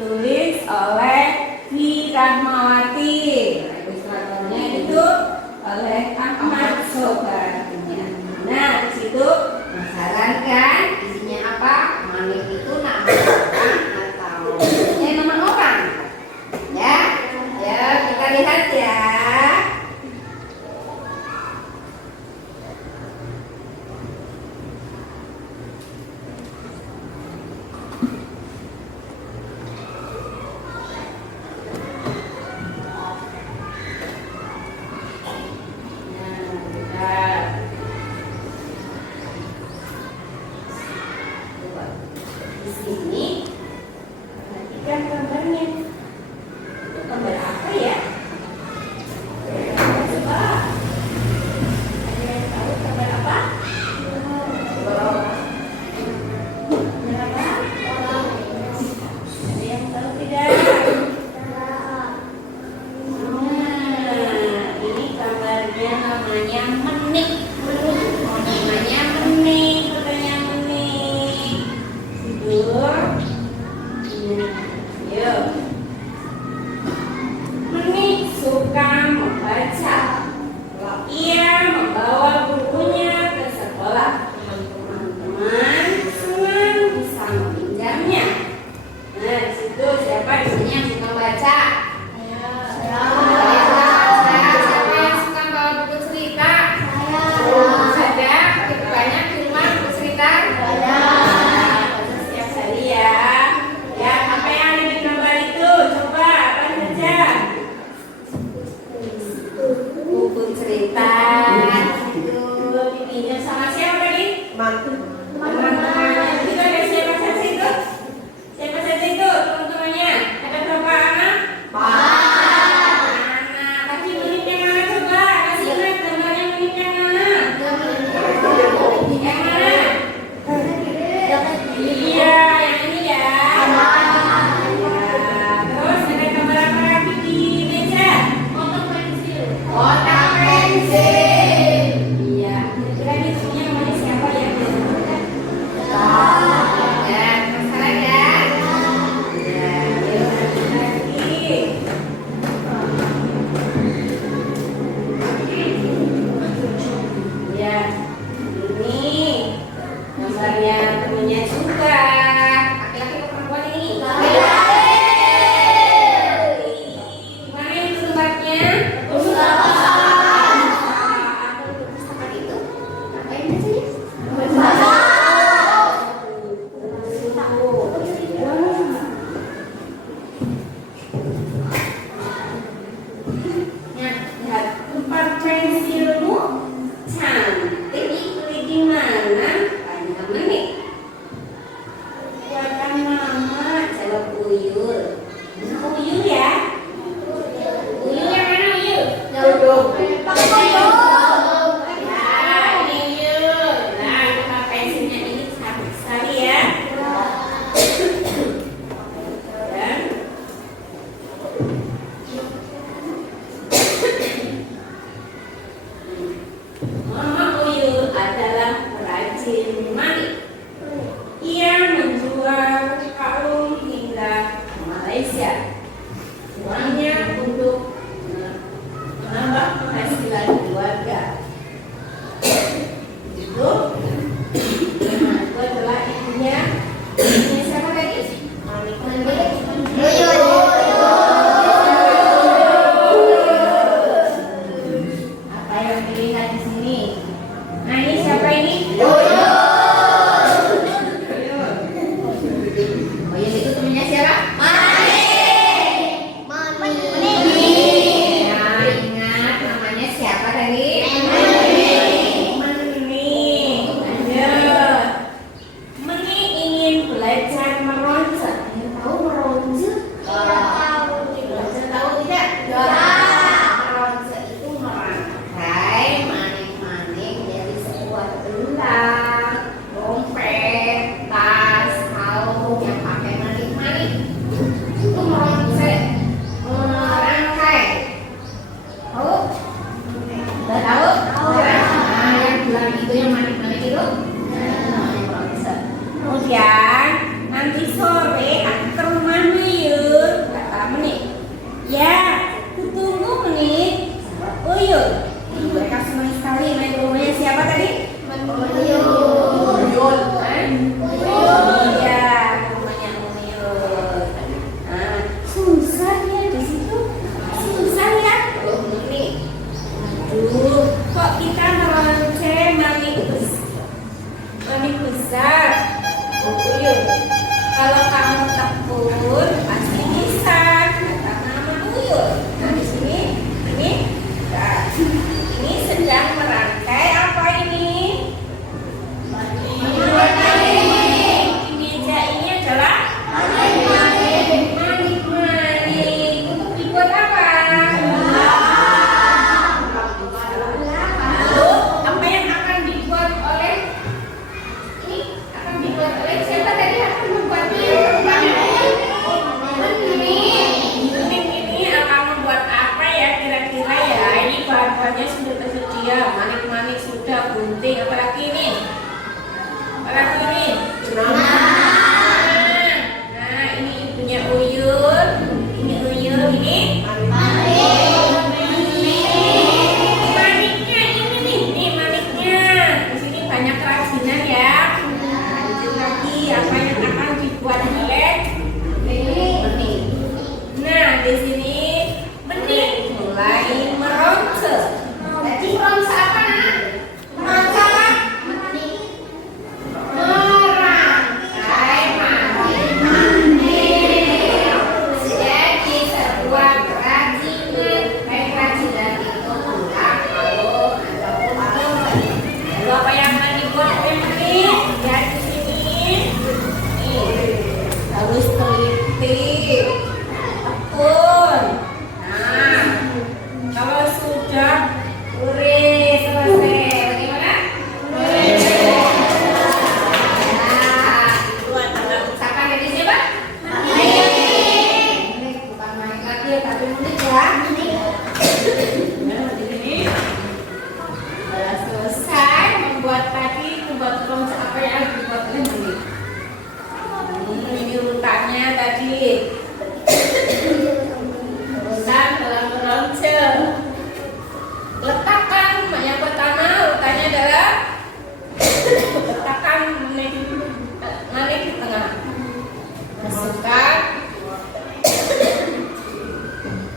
ditulis oleh Ki Rahmawati. Ilustratornya itu oleh Ahmad Soekartinya. Nah, di situ mensarankan isinya apa? Manik itu nama orang atau nama orang. Ya, ya kita lihat ya. Di sini perhatikan gambarnya. Itu gambar apa ya? Coba. Ada yang tahu gambar apa? Gambar apa? Ada yang tahu tidak? Nah, ini gambarnya namanya menik. Namanya menik, katanya menik. Yuk. Menik suka membaca. Ia membawa bukunya ke sekolah. Teman-teman senang bisa meminjamnya. Nah, di situ siapa di sini yang suka baca? Siapa yang suka bawa buku cerita? Saja, begitu banyak di rumah buku cerita. Cerita itu dipinjam sama siapa tadi? Teman-temannya. Itu ada siapa saja itu? Siapa saja itu teman-temannya? Ada berapa anak? Anak. Kasih menit yang mana coba? Kasih ingat gambarnya menit yang mana? Yang mana? Iya, yang ini ya. Terus ada gambar apa lagi di meja? Kotak pensil. Kotak pensil. Iya, kira-kira ini isinya namanya siapa ya? Ya, sekarang ya. Ya, lagi. Ya, ini gambarnya temennya juga. Laki-laki atau perempuan ini? Gimana itu tempatnya? Tempat pensilmu cantik beli di mana? Tanya menik. Buatan mama, jawab Uyul. Uyul ya? Uyul yang mana Uyul? Uyul. Ya, ini Uyul. Nah, tempat pensilnya ini cantik sekali ya. Mama Uyul adalah perajin manik. Ia menjual kalung hingga ke Malaysia. Uangnya untuk menambah penghasilan keluarga. Itu itu adalah ibunya. Ibunya siapa tadi? Apa yang dilihat di sini? Nah, ini siapa ini? Uyul itu temannya siapa? Ya, ingat namanya siapa tadi? Menik. Lanjut. Menik ingin belajar meronce. Tahu meronce? Meronce tahu tidak? Meronce itu merangkai manik-manik menjadi sebuah gelang, dompet, tas, kalung yang pakai manik-manik. Itu meronce, merangkai. Tahu? Udah tahu? Nah, yang gelang itu yang manik-manik itu namanya meronce. Kemudian nanti sore aku ke rumahmu yuk. Uyun. Iya, namanya uyun. Nah, susah ya di situ. Susah ya. Loh, ini. Aduh, kok kita meronce manik besar. Uyun. Kalau kamu tekun, pasti bisa. Kata Mama Uyun. Nah, di sini ini. Nah, ini sedang merangkai apa ini? Di meja ini adalah manik-manik. Untuk dibuat apa? Lalu apa yang akan dibuat oleh ini? Akan dibuat oleh siapa tadi akan membuatnya? Bening ini akan membuat apa ya kira-kira ya? Ini bahan-bahannya sudah tersedia. Manik-manik sudah, gunting, apalagi ini? Apalagi ini? Nah, ini ibunya Uyun. Ini Uyun, ini maniknya ini nih, maniknya. Di sini banyak kerajinan ya. Lanjut lagi, apa yang akan dibuat oleh bening. Nah, di sini bening mulai meronce. Jadi meronce apa? Meronce apa? Merangkai manik-manik. Jadi sebuah kerajinan. Kerajinan itu pula kalung ataupun patung. Lalu apa yang akan dibuat oleh bening? Lihat di sini. Nih, harus teliti, tekun. Nah, kalau sudah selesai, bagaimana? Nah, itu adalah ucapan dari siapa? Manik. Bukan manik lagi, tapi manik ya. Nah, di sini sudah selesai membuat tadi membuat kelompok apa yang dibuat oleh bening. Ini urutannya tadi. Urutan dalam meronce. Letakkan yang pertama urutannya adalah letakkan manik di tengah. Masukkan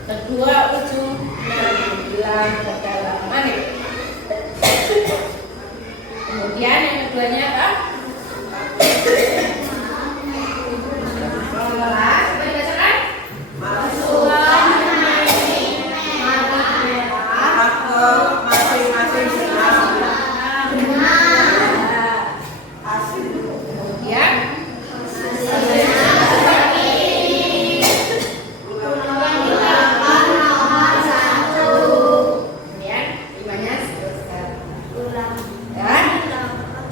kedua ujung bilang ke dalam manik. Kemudian yang keduanya apa? Masukkan masing-masing selang. Kemudian limanya selesai.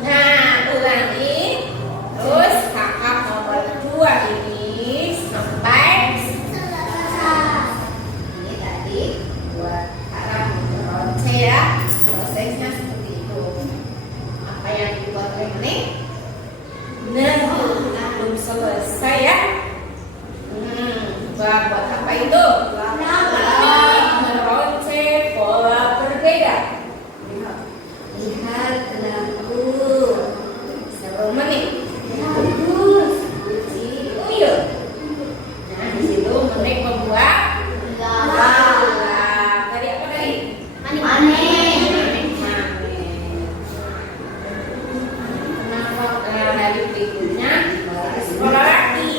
Nah, ulangi. Terus kakak nomor 2 ini sampai selesai. Ini tadi buat cara meronce ya. Prosesnya seperti itu. Apa yang dibuat oleh bening? Nah, belum selesai ya. Buat apa itu? Meronce pola berbeda. Lihat lampu. Seru menit. Bagus. Puji Uyun. Nah, di situ menik membuat tadi apa tadi? Manik. Kenapa hari berikutnya ke sekolah lagi?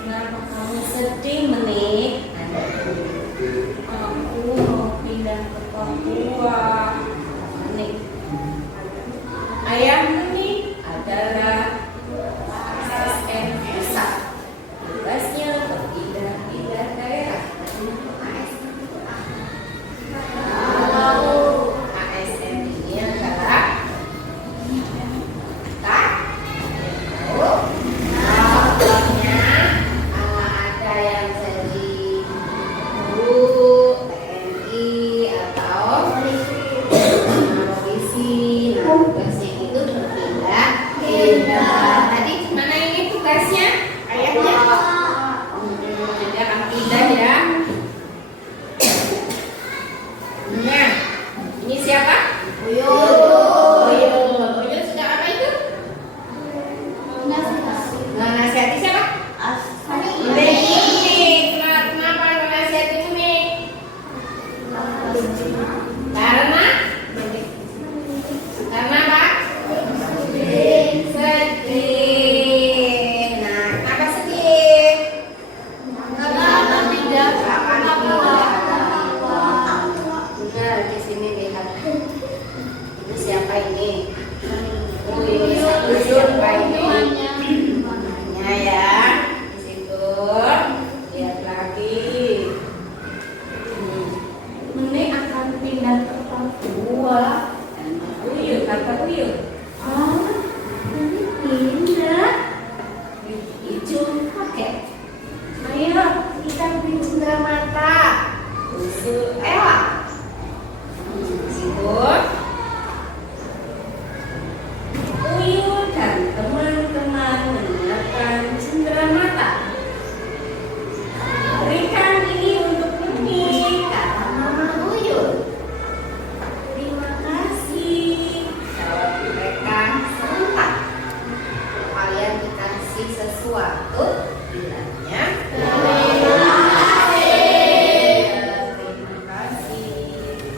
Kenapa kamu sedih menik? Aku mau pindah ke Papua. Menik. Ayah menik adalah ASN pusat. Tugasnya berpindah-pindah daerah. Kalau ASN ini adalah contohnya ada yang jadi guru, TNI atau polisi. Nah, tugasnya itu berpindah. siapa ini? Uyun siapa ini? Mamanya ya. Di situ. Lihat lagi. Ini akan pindah ke tempat dua. Uyun, kata Uyun. Oh, ini pindah. Hijau pakai. Ayo kita beli cenderamata. Usul Ella. Di situ. Uyun dan teman-teman menyiapkan cenderamata. Berikan ini untuk Mimi, kata Mama Uyun. Terima kasih. Jawab mereka serentak. Kalian dikasih sesuatu, bilangnya terima kasih.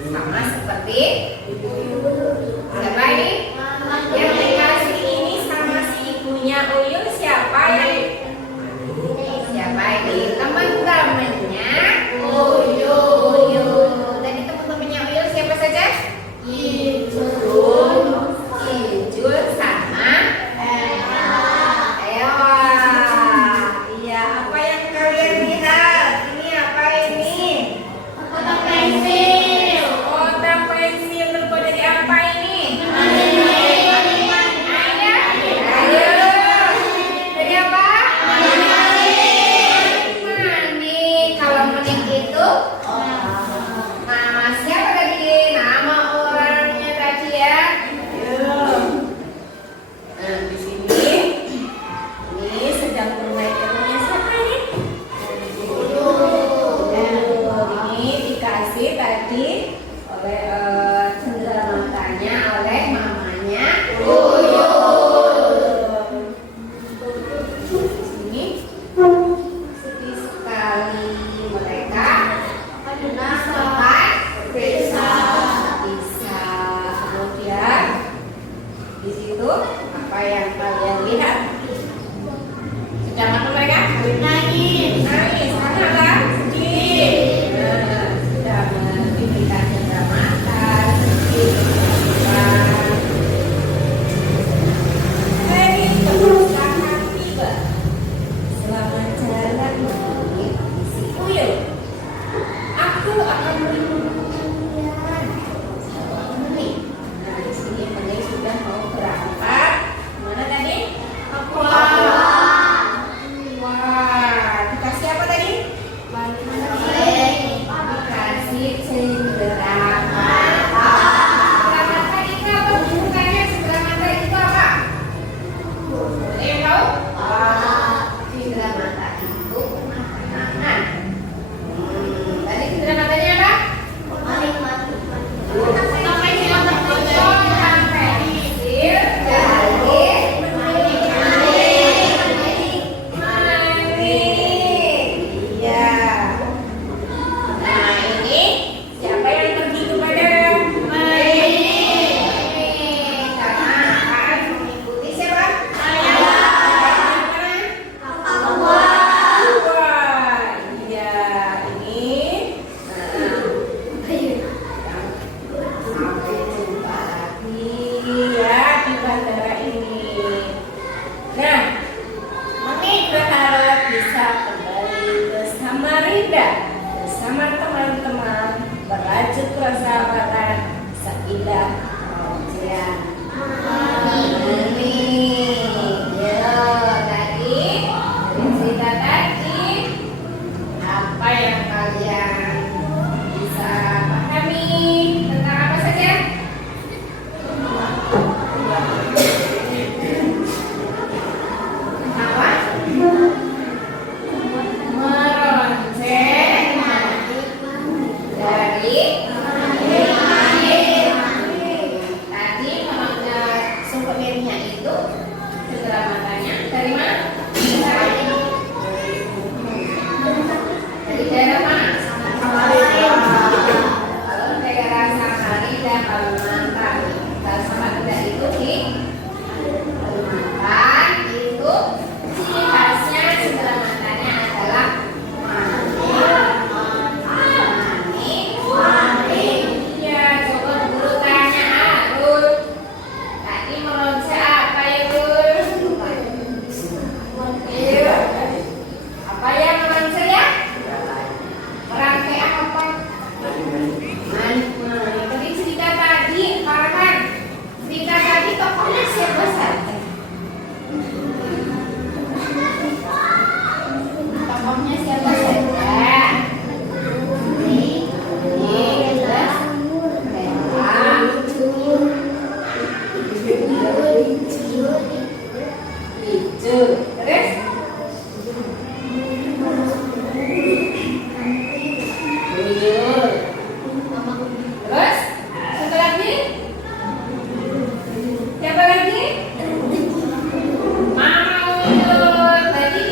Sama seperti siapa ini? Yang dikasih ini sama si ibunya Uyun siapa ya? Siapa ini? Teman-temannya Uyun. Tadi teman-temannya Uyun siapa saja? Ijul sama Ella. Iya, apa yang kalian lihat? Ini apa ini? Kotak pensil. Kotak pensil terbuat dari apa ini? Ayo. Dari apa? Manik. Kalau manik itu nama siapa tadi? Nama orangnya tadi ya. Ayo. Nah, di sini ini sedang bermain ilmunya siapa ini? Ini dikasih tadi oleh cenderamata-nya oleh mamanya Uyun. Di sini sedih sekali mereka sempat berpisah. Kemudian di situ apa yang kalian lihat? Sedang apa mereka? Nangis. Nangis karena apa? Sedih. Nah, sudah diberikan cenderamata, sedih. Hei, kebersamaan tiba. Selamat jalan si Uyun. Aku akan melindungi kalian. Jawab Meni. Nah, di sini Meni sudah mau berangkat. Mana tadi? Wah, dikasih apa tadi? Dikasih cenderamata. Cenderamata itu apa? Bukannya cenderamata itu apa? Ada yang tahu? Cenderamata itu makanan. Tadi cenderamatanya apa? Kotak pensil dari manik. Iya. Nah, ini siapa yang pergi kepada manik? Karena akan mengikuti siapa? Wah, iya ini. Sampai jumpa lagi ya di bandara ini. Nah, Mami berharap bisa kembali ke Samarinda bersama teman-teman berlanjut persahabatan seindah Rojian. Ya, tadi cerita tadi apa yang kalian bisa pahami tentang apa saja? Apa? Meronceng dari tadi sumber mirnya itu cenderamata-nya dari mana? Dari daerah mana? Kalau daerah Samarinda, Kalimantan. Kalau Samarinda itu di Kalimantan itu ciri khasnya cenderamata-nya adalah manik. Ya, coba guru tanya Arul. Terus? Tuyul. Terus? Satu lagi? Siapa lagi? Maul. Tadi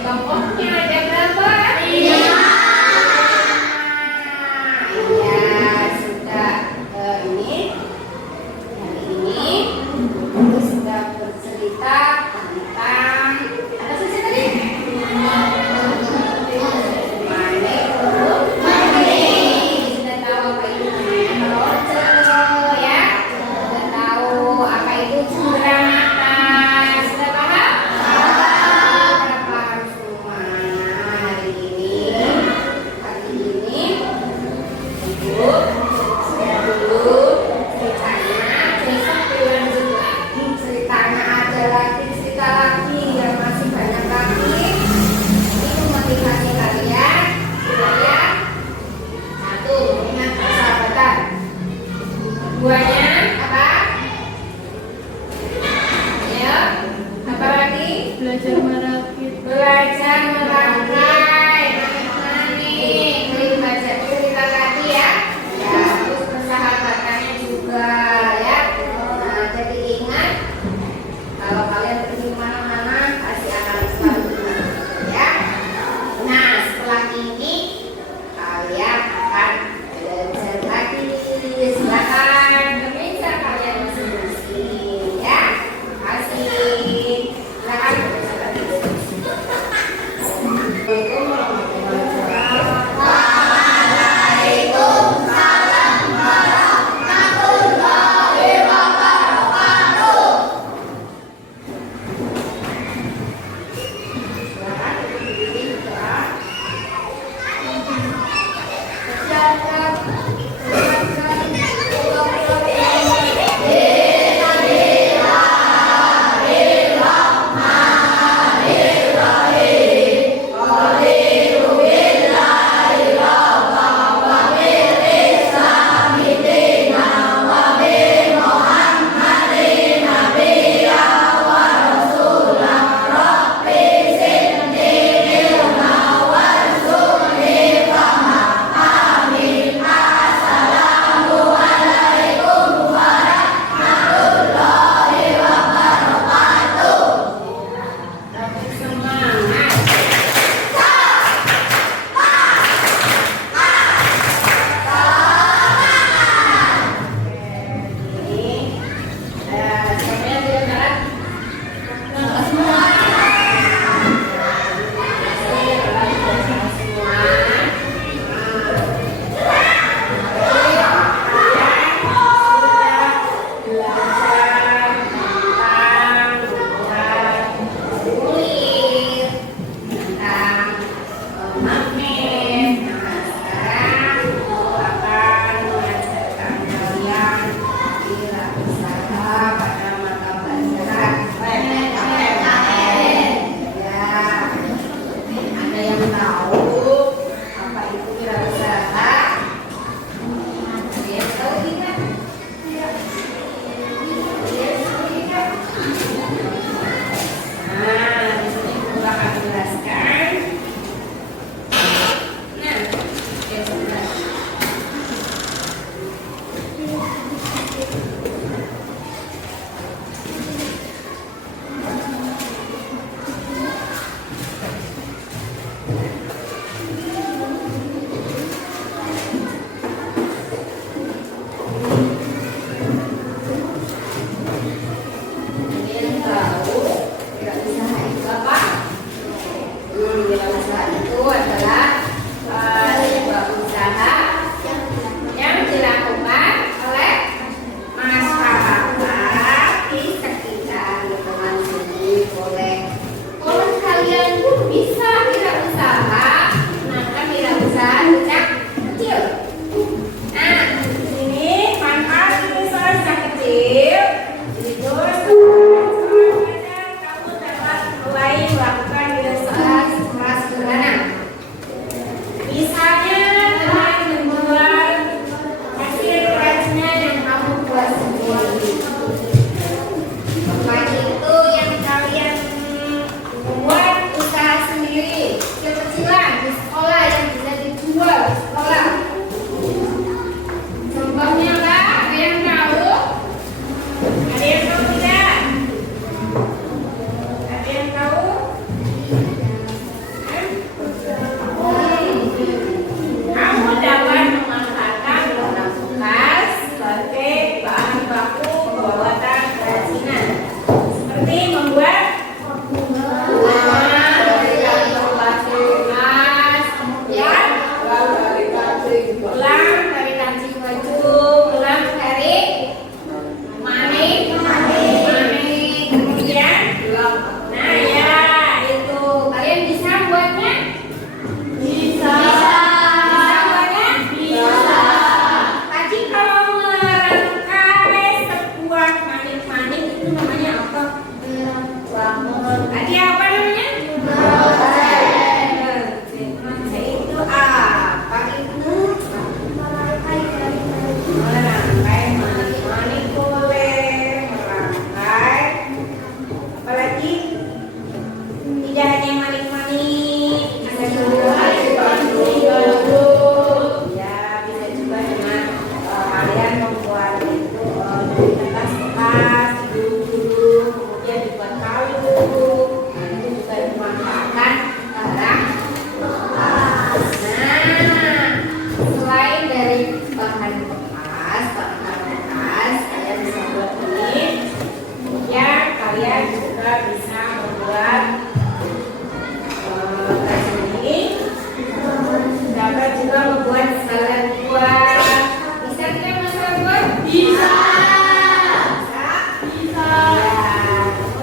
tokohnya ada berapa? Ya, sudah. Ini hari ini kita sudah bercerita tentang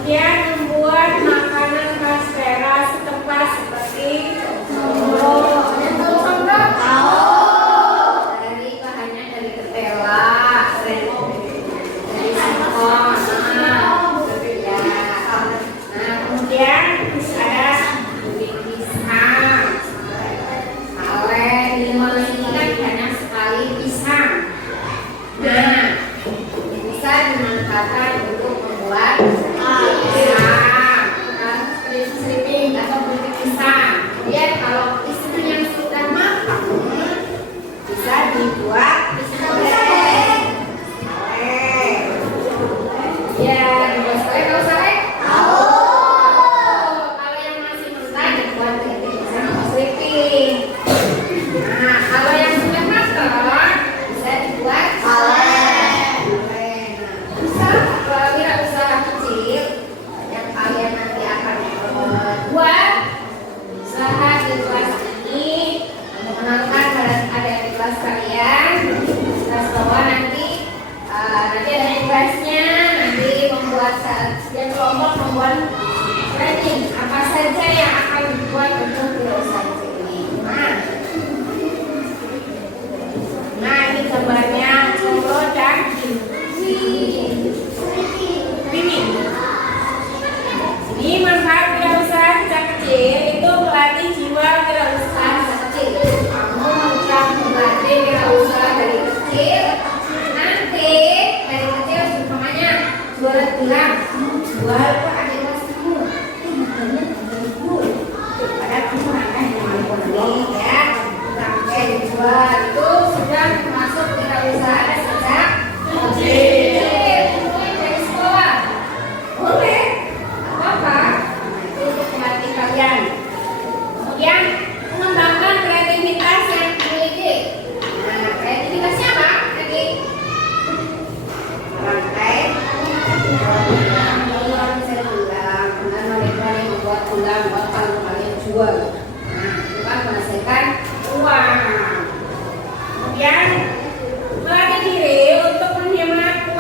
Kemudian membuat makanan pastera setempat seperti Dari bahannya dari ketela, dari singkong, ya. Nah, kemudian ada pisang. Alen lima ini kan banyak sekali pisang. Nah, bisa dimanfaatkan untuk membuat pisang, seriping atau keripik pisang. Kemudian kalau pisang yang sudah matang, bisa dibuat pisang goreng. Ya, dibuat sate tahu sate? Tahu. Kalau yang masih mentah dibuat keripik pisang atau seriping. Nah, kalau yang sudah matang bisa dibuat alen. Bisa kalau wirausaha kecil yang kalian nanti akan buat usaha di kelas ini, mengenalkan ada di kelas kalian, kelas bawah nanti nanti ada di kelasnya, nanti membuat setiap kelompok membuat planning apa saja yang akan dibuat untuk wirausaha kecil ini. Nah, ini gambarnya coro dan Mimi. Ini manfaat wirausaha sejak kecil itu melatih jiwa wirausaha. Kecil, kamu bisa melatih wirausaha dari kecil. Nanti dari kecil umpamanya jual bilang jual kok ada kelas kamu. Makanya ibu pada kamu akan yang ya sampai dijual itu sudah masuk wirausaha sejak kecil. Mulai dari sekolah boleh apa itu untuk melatih kalian. Kemudian mengembangkan kreativitas yang Memiliki. Nah, kreativitasnya apa? Tadi rantai, ulang saya ulang, dan mereka yang membuat ulang bakal kalian jual. Nah, itu kan menghasilkan uang. kemudian melatih diri untuk menghemat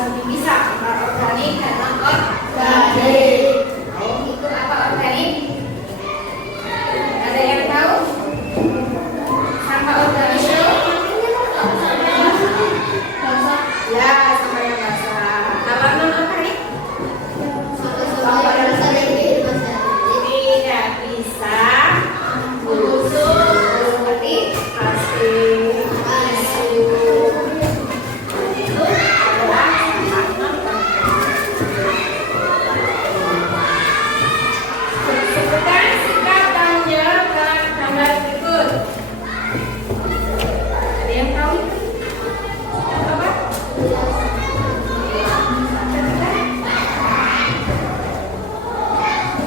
lebih bisa antara organik dan non organik. Itu apa organik? Ada yang tahu? Sampah organik itu? Ya, sampah yang basah. Kalau non organik? Tidak bisa busuk seperti plastik, tisu. Itu adalah sampah non organik. Sebutkan sikap dan jawab dalam gambar berikut. Ada yang tahu? Apa?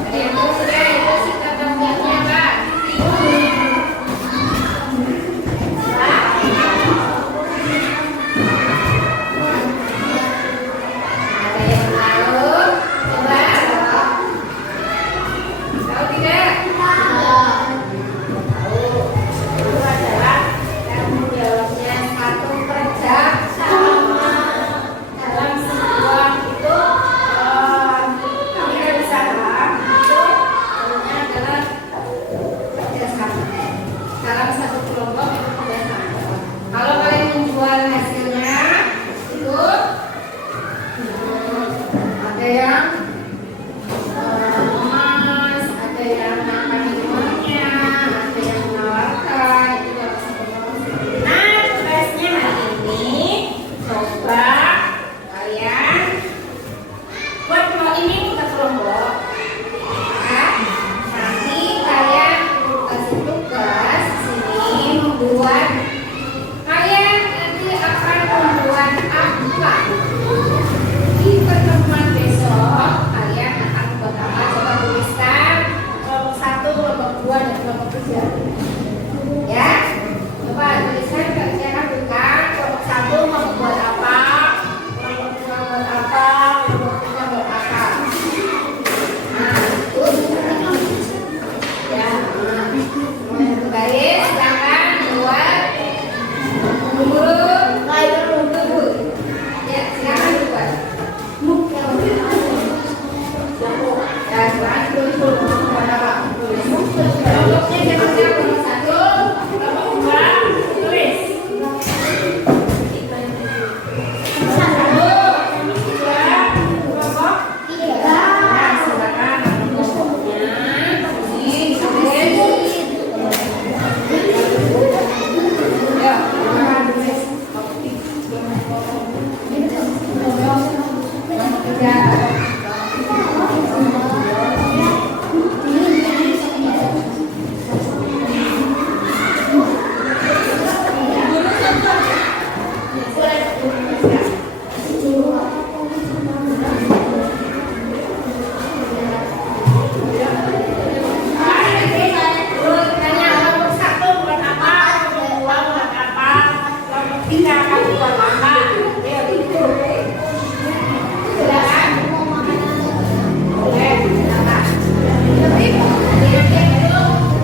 Ada yang tahu sudah itu sikap dan jawabnya apa? Ada yang tahu? Coba. Tahu tidak? Itu adalah tanggung jawabnya satu kerja sama dalam sebuah itu kami usaha itu namanya adalah kerjasama dalam satu kelompok itu kerjasama. Kalau kalian menjual hasilnya itu ada yang emas, ada yang makan uangnya, ada yang menawarkan, itu dalam satu kelompok. Nah, tugasnya hari ini coba kalian buat kalau ini kita kelompok. Ya, nanti kalian kasih tugas sini membuat. Kalian nanti akan membuat apa? Di pertemuan besok kalian akan membuat apa? Coba tuliskan kelompok 1, kelompok 2, dan kelompok 3. Ya, coba tuliskan kerjaan bukan kelompok 1 mau membuat apa, kelompok 2 buat apa, kelompok 3 buat apa. Nah, itu ya. Baik, silakan buat guru. Ya, silakan buat. Ya, silakan tulis buat apa? Kelompoknya siapa? Kelompok 1, kelompok 2, tulis. 1, 2, kelompok 3. Ya, silakan kelompoknya. Ini tulis. Ya, tulis.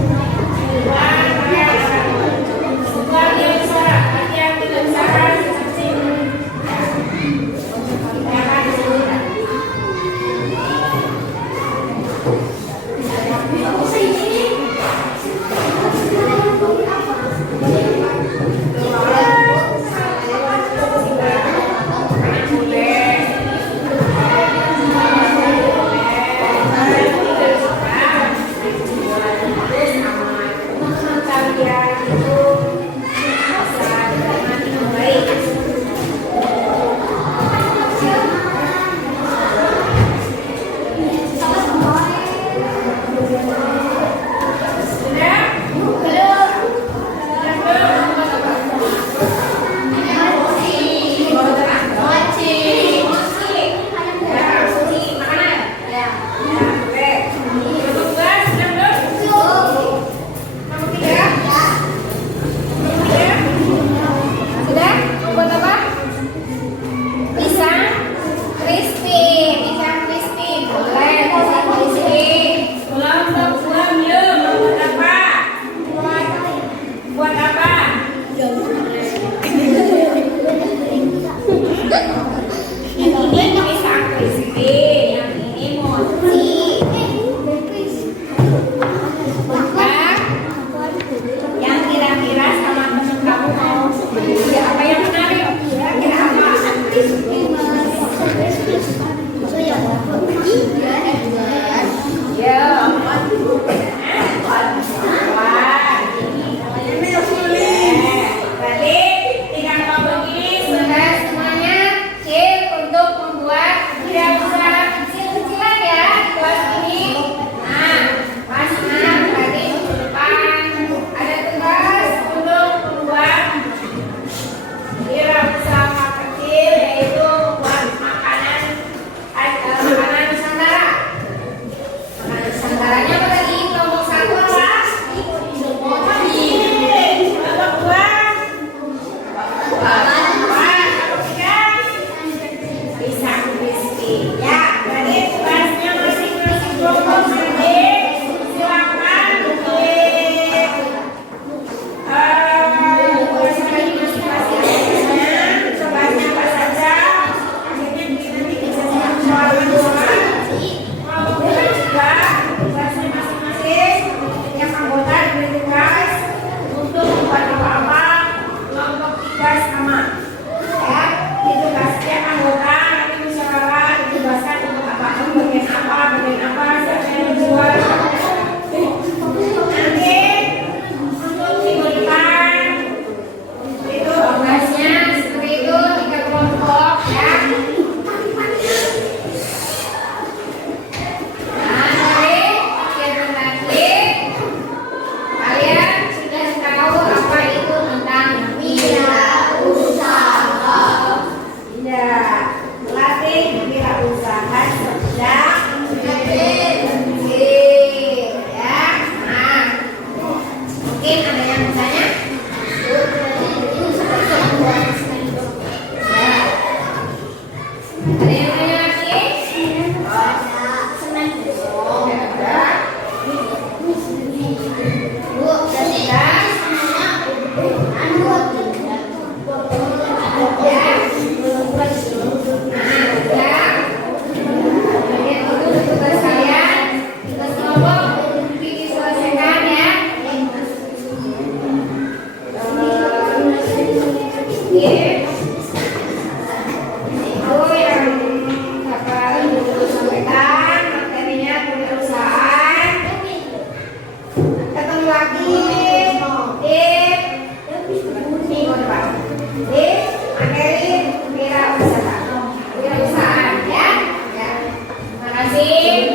Ya, jadi tugasnya masing-masing kelompok adik. Silakan tulis tulisan masing-masing adiknya. Tugasnya apa saja? Akhirnya nanti bisa soal kedua. Kelompok juga tugasnya masing-masing. Yang anggota diberi tugas untuk membuat apa-apa. Kelompok 3 sama. Ya, ditugaskan anggota nanti musyawarah ditugaskan untuk apa, bagian apa, siapa yang menjual. Nanti untuk minggu depan itu Tugasnya seperti itu 3 kelompok ya. Nah, dari kegiatan tadi kalian sudah tahu apa itu tentang wirausaha. ya latih wirausaha sedang Ya. Nah, mungkin ada yang bertanya? Ya. Ada yang tanya lagi? ketemu lagi di minggu depan di materi wirausaha Wirausahaan ya. Ya. Terima kasih.